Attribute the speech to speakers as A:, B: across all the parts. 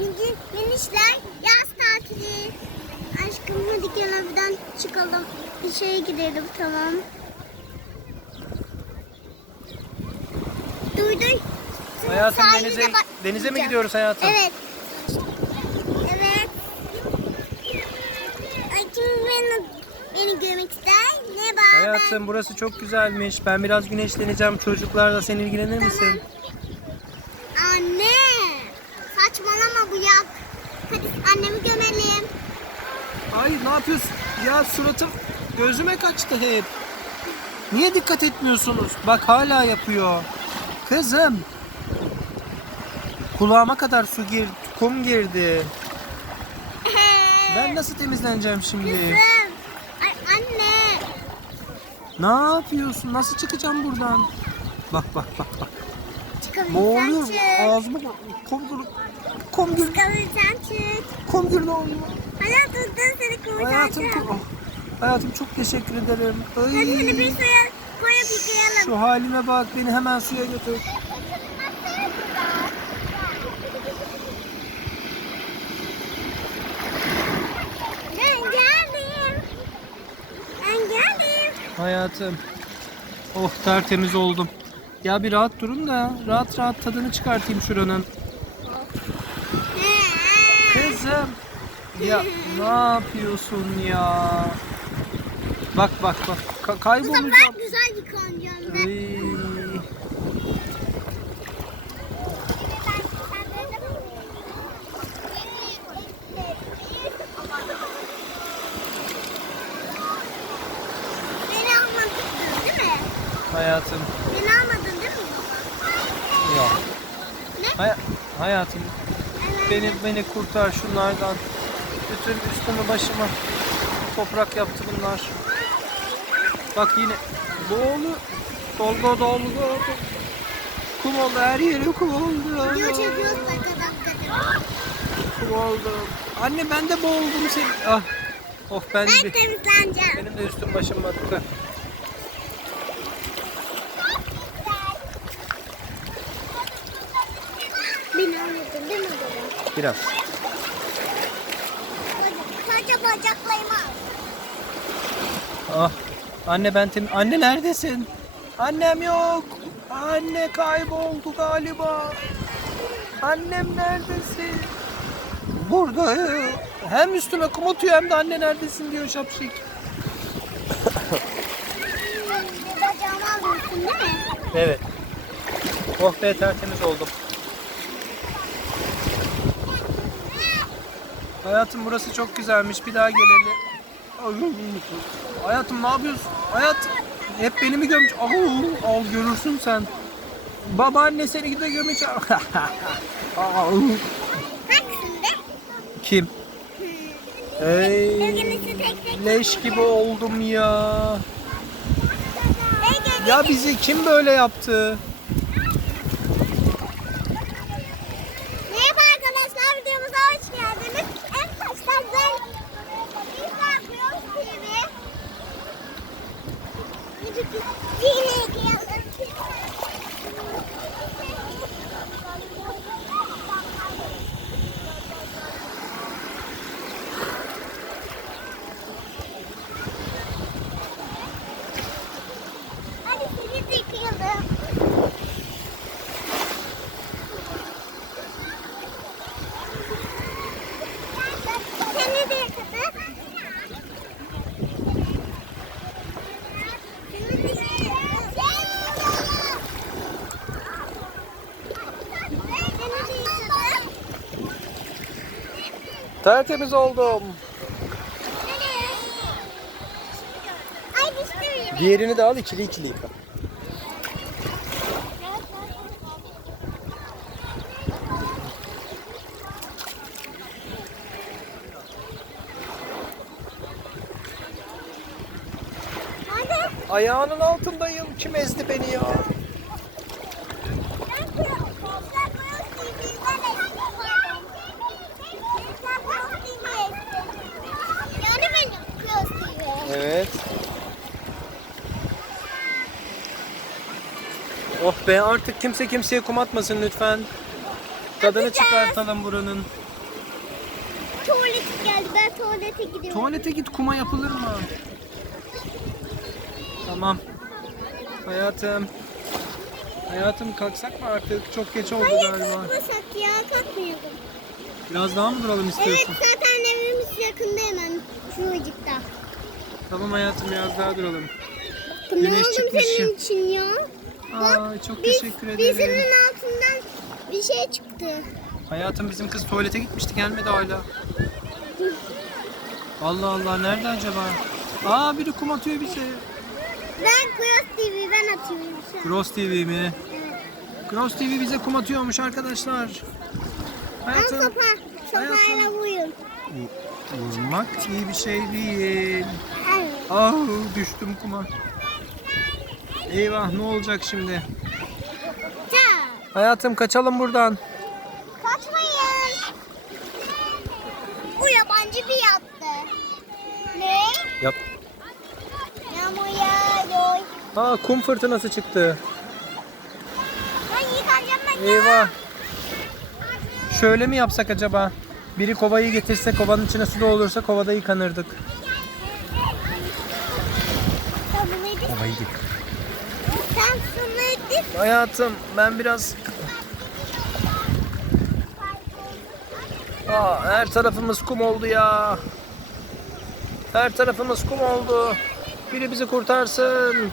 A: Mini, minişler yaz tatili. Aşkım hadi gel evden çıkalım. Bir şeye gidelim tamam. Duy duy.
B: Hayatım
A: Sahilde
B: denize,
A: bak-
B: denize mi gidiyoruz hayatım?
A: Evet. Evet. Ay kim beni, beni görmek ister? Ne var?
B: Hayatım burası çok güzelmiş. Ben biraz güneşleneceğim. Çocuklarla sen ilgilenir misin?
A: Anne. Saçmalama bu yak. Hadi annemi gömelim.
B: Ay ne yapıyorsun? Ya suratım gözüme kaçtı hep. Niye dikkat etmiyorsunuz? Bak hala yapıyor. Kızım. Kulağıma kadar su girdi, kum girdi. Ben nasıl temizleneceğim şimdi?
A: Kızım. Ay anne.
B: Ne yapıyorsun? Nasıl çıkacağım buradan? Bak bak bak bak.
A: Çıkabilirsen
B: Boğuluyorum.
A: çık.
B: Ağzıma bak. Kum girdi.
A: Çıkabilirsen çık.
B: Kum girdi ağzıma.
A: Hayatım dur seni.
B: Hayatım, kum- ah, hayatım çok teşekkür ederim. Ay.
A: Hadi seni bir suya koyup yıkayalım.
B: Şu halime bak beni hemen suya götür.
A: Ben geldim. Ben geldim.
B: Hayatım. Oh tertemiz oldum. Ya bir rahat durun da rahat rahat tadını çıkartayım şuranın. Kızım. Ya ne yapıyorsun ya? Bak bak bak. Ka- kaybolacağım.
A: sefer güzel yıkanacağım ben.
B: Ay. Hayatım.
A: Beni almadın?
B: Yok.
A: Ne?
B: Hay- hayatım beni beni kurtar şunlardan. Bütün üstümü başıma toprak yaptı bunlar. Bak yine dolu dolgu dolgu. Kum oldu her yeri kum oldu.
A: Video çekiyoruz arkadaşlar.
B: Kum oldu. Anne ben de boğuldum seni. Ah. Oh ben
A: Ben
B: de.
A: temizleneceğim.
B: Benim de üstüm başım battı.
A: Beni almadın değil mi baba?
B: Biraz.
A: Sadece bacaklarımı al.
B: Ah. Anne ben tem Anne neredesin? Annem yok. Anne kayboldu galiba. Annem neredesin? Burada. Hem üstüme kum atıyor hem de anne neredesin diyor şapşik.
A: Bacağımı alıyorsun değil mi?
B: Evet. Oh be tertemiz oldum. Hayatım burası çok güzelmiş. Bir daha gelelim. Ay, Hayatım ne yapıyorsun? Hayat hep beni mi gömüş? Au, al görürsün sen. Babaanne seni de gömeceğim. Au.
A: Hangisinde?
B: Kim? Ey,
A: tek tek.
B: leş gibi oldum ya. Ya bizi kim böyle yaptı?
A: Thank you.
B: Tertemiz oldum. Diğerini de al ikili ikili yıka. Ayağının altındayım. Kim ezdi beni ya? Evet. Oh be artık kimse kimseye kum atmasın lütfen. Tadını çıkartalım buranın.
A: ben tuvalete gidiyorum.
B: Tuvalete git kuma yapılır mı? Tamam. Hayatım. Hayatım kalksak mı artık? Çok geç oldu
A: Hayır
B: galiba.
A: kalkmasak ya kalkmayalım.
B: Biraz daha mı duralım
A: Evet
B: istiyorsun?
A: zaten evimiz yakında hemen şuracıkta.
B: Tamam hayatım biraz daha duralım.
A: Ne
B: Güneş
A: oldum
B: çıkmış
A: senin
B: ya.
A: için ya?
B: Aa, çok
A: Biz,
B: teşekkür
A: Bizinin
B: ederim.
A: altından bir şey çıktı.
B: Hayatım bizim kız tuvalete gitmişti gelmedi hala. Allah Allah nerede acaba? Aa biri kum atıyor bize.
A: Ben Cross TV ben atıyorum.
B: Cross TV mi?
A: Evet.
B: Cross TV bize kum atıyormuş arkadaşlar.
A: Ben
B: Hayatım
A: sopa, sopayla
B: hayatım. Vurmak iyi bir şey değil. Ah düştüm kuma. Eyvah ne olacak şimdi? Hayatım kaçalım buradan.
A: Kaçmayın. Bu yabancı bir yaptı. Ne?
B: Yap.
A: Yağıyor.
B: Aa kum fırtınası çıktı.
A: Ben yıkanacağım ben ya.
B: Eyvah. Şöyle mi yapsak acaba? Biri kovayı getirse kovanın içine su doldursa kovada yıkanırdık. Kovayı getir. Hayatım ben biraz... Aa, her tarafımız kum oldu ya. Her tarafımız kum oldu. Biri bizi kurtarsın.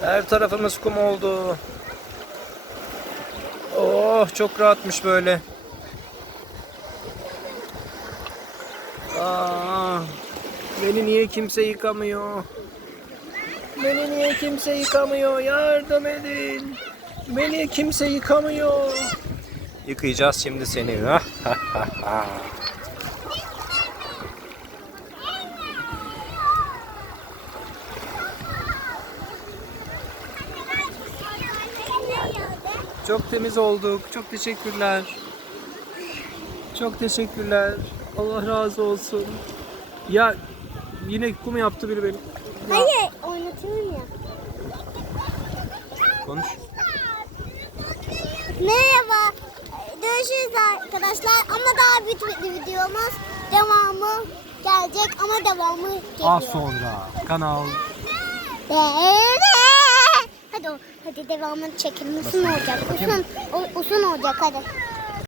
B: Her tarafımız kum oldu. Oh çok rahatmış böyle. Aa, beni niye kimse yıkamıyor? Beni niye kimse yıkamıyor? Yardım edin. Beni kimse yıkamıyor. Yıkayacağız şimdi seni. Çok temiz olduk. Çok teşekkürler. Çok teşekkürler. Allah razı olsun. Ya yine kum yaptı biri benim. Ya,
A: Hayır oynatıyorum ya.
B: Konuş.
A: Merhaba. Görüşürüz arkadaşlar ama daha bitmedi videomuz. Devamı gelecek ama devamı geliyor.
B: Az sonra kanal
A: Hadi hadi devamını çekelim. Uzun olacak. Uzun, uzun olacak hadi.